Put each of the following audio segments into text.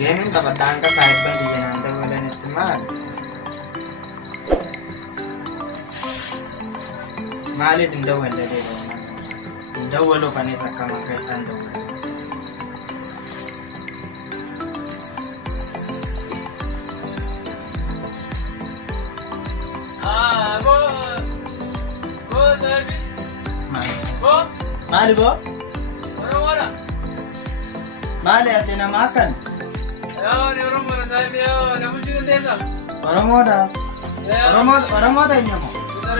Gaming kabataan ka sa ibang diyan ang wala nito man. Mali din daw wala dito. Daw walo pa ni sa kamang kaysan daw. Mali bo? Wala. Mali ate na makan. Ni orang mana saya dia, nama juga desa. Orang mo tayo mo. Kita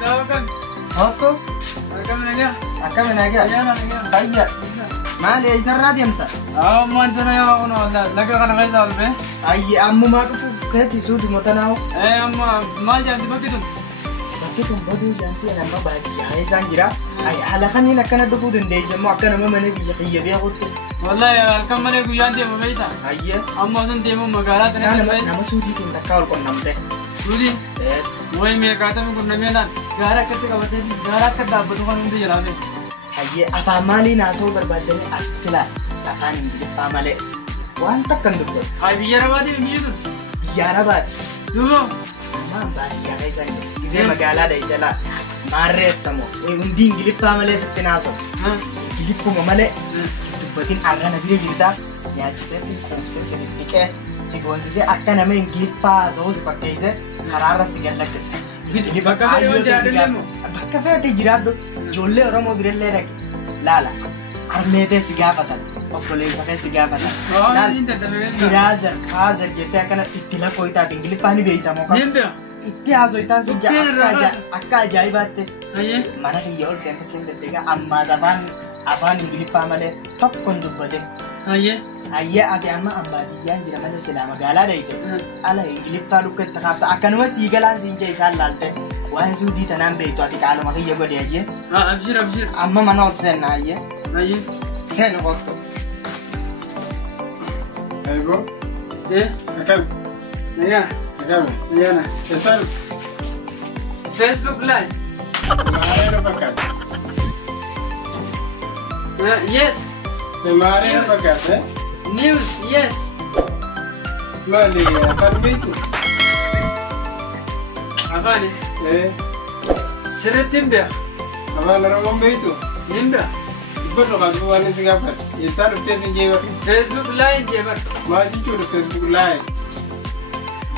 dah kan. Hoko? Kami nanya. Akka menaga. Ya nanya. Kaya. Mali ay sarra diamta. Mantu na ya uno laga kana kai sal be. Ay ammu ma ko kati sudu mo tanaw. Amma mal janti bakitu. Bakitu badu janti na mabadi ay sanjira. Ay halakani nakana dubu dinde jamo akkana mamane biya biya guttu. Wallahi kam mane guyanti mo beita. Ayya. Amma sun demo magara tane nama sudi tin takawal kon namte. Sudi. Woi me kata me kun namena. Gara katte ka bate gara kadda badu kan unde jalabe. Ayya atamali na so barbadane astila. Takan pamale. Wan takkan dubbo. Ay biyarabadi miyudu. Biyarabadi. Dumo. Amma badi ya kai sanjira. Ize magala da itala. Marrettamo. Undi ingilip pamale sapinaso. Ingilip mo male. Batin arga na dire jirta ya chise tin komse se dipike si gonse se akka na men gilpa zo se pakkeze harara sigalla kes Ni bakka yo jademo bakka fete jirado jolle oromo birelle rak lala arlete sigafata okkole sa sigafata Firazer Fazer jete kana ittila koita dingili pani beita mo ka ittihazo itan se akka jaibatte mana hiyol sempre sempre dega amma zaban afaan ingiliffaa malee tokkoon dubbate. Ayye ati amma ambaadiyyaan jira malee silaa magaalaa dhayite. Ala ingiliffaa lukkatti kaafta akkanuma sii galaan siin jee isaan laalte. Waa'ee suudii tanaan beektu ati qaaluma kiyya godhe ayye. Abshir. Amma mana ol seenna ayye. Seenu qottu. Bro. Akam. Naya. Akam. Nayana. Kesal. Facebook live. Mare no pakat. Yes. Mare no pakat News, yes. Mali akan begitu. Apa ni? Seret timba. Apa orang begitu? Timba. Ibu nak buat ni siapa? Ya saya lupa sih Facebook live jebat. Maju curi Facebook live.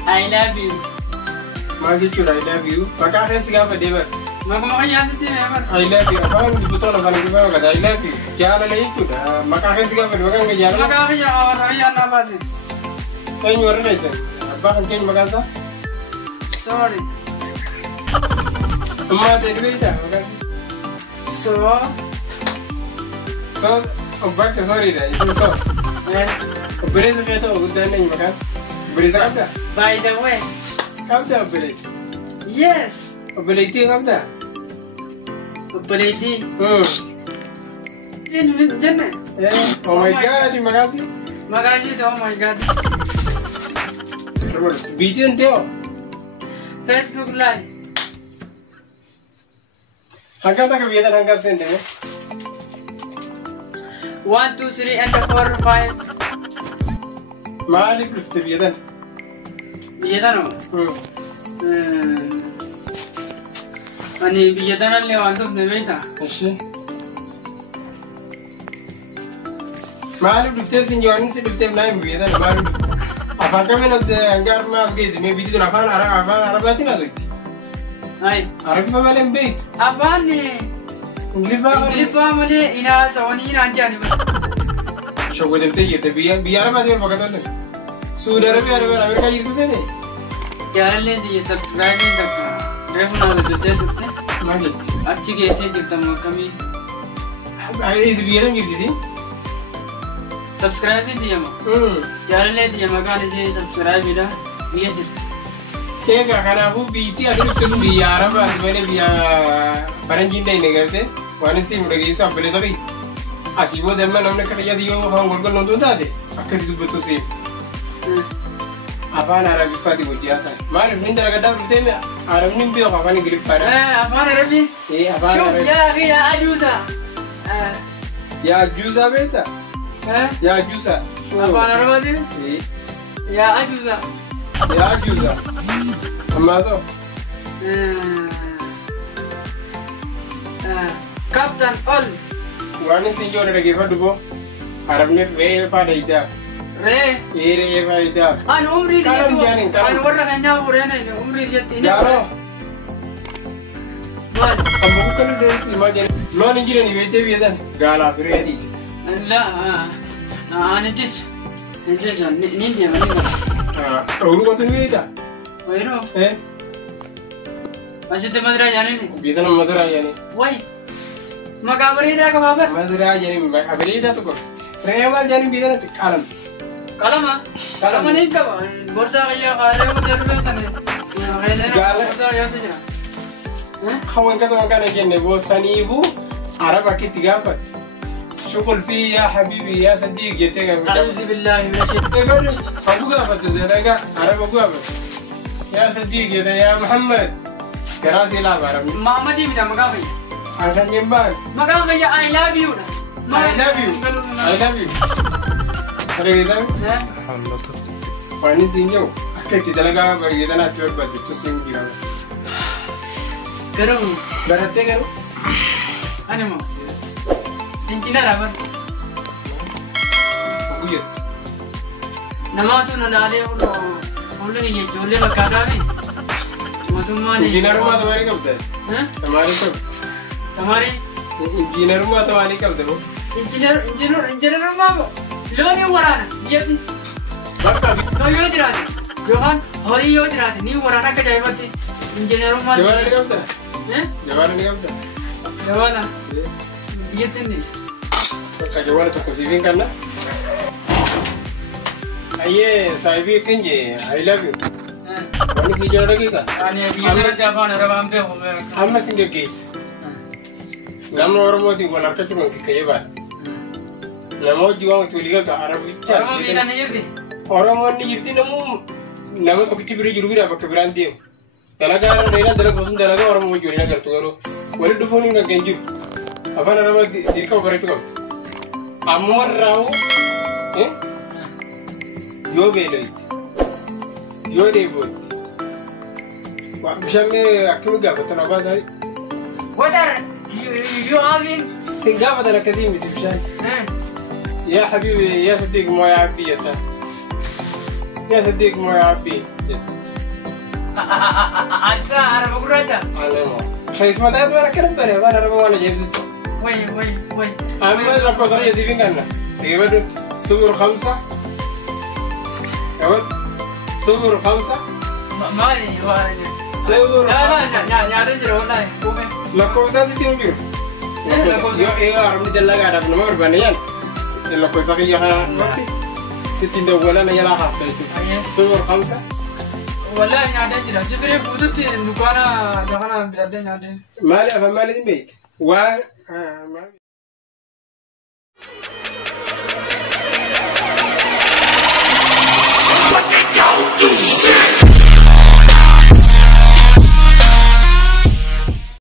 I love you. Maju curi I love you. Maka apa siapa jebat? Maka yasi tim jebat. I love you. Apa yang dibutuhkan apa yang kata I love you. Jangan lagi itu dah. Maka apa siapa? Maka enggak jalan. Maka apa yang orang yang nama sih? Kau nyuruh ni sih. Apa yang kau makan sah? Sorry. Emak ada duit dah. Makasih. So, obat ke sorry dah. Itu so. Beri sekian tu udah ni makan. Beri sekian dah. By the way. Kau dah beri. Yes. Beri itu kau dah. Beri itu. Ini jangan. Oh my god, terima kasih. Makasih tu, oh my god. Terus, video ni teo. Facebook live. Hanggang tak kebiasaan hanggang sende. 1, 2, 3, and 4, 5. Mari terus kebiasaan. Biasa no. Ani biasa ni lewanto nebenta. Asyik. Mari terus sinjorin si terus naik biasa. Mari. Apa kami nak anggar mas gizi? Me video apa Arab lagi nak zuit. Hai. Arab apa malam bait? Apa ni? English male ina sawani ina anjani. Show dem te yete biar apa dia pakai tu? Sudah Arab Amerika itu sih ni. Channel ni dia subscribe ni tak. Drive na tu tu. Macam. अच्छी कैसे दिखता हूँ कमी. Is biar ni gitu sih? Subscribe ni dia mah. Channel ni dia makan ni subscribe ni dah. Dia sih. Kega karena aku biti ada tu biar apa? Mana biar barang jinda ini kerja. Wana sih mudah kisah boleh sabi. Asyik buat zaman namanya kerja dia orang worker nonton dah deh. Akan itu betul sih. Apa Arab Fadi bujiasa. Mari minta lagi dah betul ni. Arab ni biar apa ni grip pada. Apa Arabi? Apa Arabi? Ya ajuza. Ya ajuza beta. Ya ajuza. Afaan Oromootiin yaa ajuuza. Yaa ajuuza. Ammaasoo. Captain ol. Waan isin ijoollee dhaggeeffadhu boo. Arabni re'ee faaydaa. Ree. Re'ee faaydaa. Ani umrii Kalam jaanin kalam. ani warra keenyaa fureen umrii isheetti. Jaaroo. Maal? Amma bukkana deemti maal jedhani. Loon hin jirani beektee biyyaatan gaalaaf re'ee dhiise. La ani jis. Jis ni deema ni deema. Ooluu ni beektaa? Wayiroo. Asitti masiraa jaaniini. Biyyaatan masiraa jaanii. Wayi. Maqaa bareedaa qabaa bar. Masiraa jaanii maqaa bareedaa tokko. Re'ee maal jaanii biyyaatan qalam. Qalama. Qalama ni qaba. Borsaa qayyaa qaalee hojjetu beeksane. Borsaa qayyaatu jira. Kawan kata makan aja nih bosanibu Arab akit tiga empat. Syukur fi ya habibi ya sadiq gitu kan. Alhamdulillah minasyaitan. Kan aku apa tuh zaraga Arab aku apa? Ya sadiq gitu ya Muhammad. Kerasi lah Arab. Muhammad ini minta makasih. Akan nyembah. Makasih ya I love you. I love you. I love you. Ada gitu? Alhamdulillah. Pani sinjo. Akit tidak laga bagi kita nak jual baju tu sinjo. Garu. Berarti garu? Ane mo. Engineer abar. Buyut. Nama tu nalale ulo. Ulo ni jole bakada ni. Mutumma ni. Engineer rumah तुम्हारी कब तक? तुम्हारी कब? Tamari. Engineer rumah तुम्हारी कब तक? Engineer rumah mo. Lo ni warana. Dia ni. Berapa? No yo jirati. Johan hori yo jirati. Ni warana ka jai mati. Engineer rumah. Jawara ni kab tha? Eh? Jawara ni kab tha? Jawara. Dia ni. Ka jawara to kusivin karna? Aye, sahibi kenje. I love you. Wani si jawara ki ka? Ani biar Japan Arab pe ho me. Amma singe case. Namu orang mau tinggal nak cuma kaya ba. Namu jual tu liga ka Arab Arab ina ni yerdi. Orang mau ni yerti namu to kiti beri juru beri apa keberan dia. Talaga orang ni dalam khusus talaga orang mau jual ni agar tu kalau boleh dua puluh ni genjur. Apa nama diri kau berapa kau? Amor rau, yo beli, yo debut. Wah, bisa me aku juga betul apa sih? Wajar. You having? Singgah betul nak kasih mesti bisa. Ya habibi, ya sadiq mau ya api ya ta. Ya sadiq mau ya api. Asa Arab guraja. Alamak. Khaismatat mana keren ber, mana Arab mana jadi. Woi. أما لو كوزا يزيفين كنا تقول صور 5 أول صور 5 مالي وارد صور لا رجل والله قومي لو كوزا تيجي نجيب يو إيه أرمي دللا قاعد أبغى نمر بنيان لو كوزا فيها نوتي 60 دولا نيلا حافظ صور 5 والله نادين جرا سفري بودت نقانا جانا بردين نادين مالي أفهم مالي دين بيت ما What they don't do shit.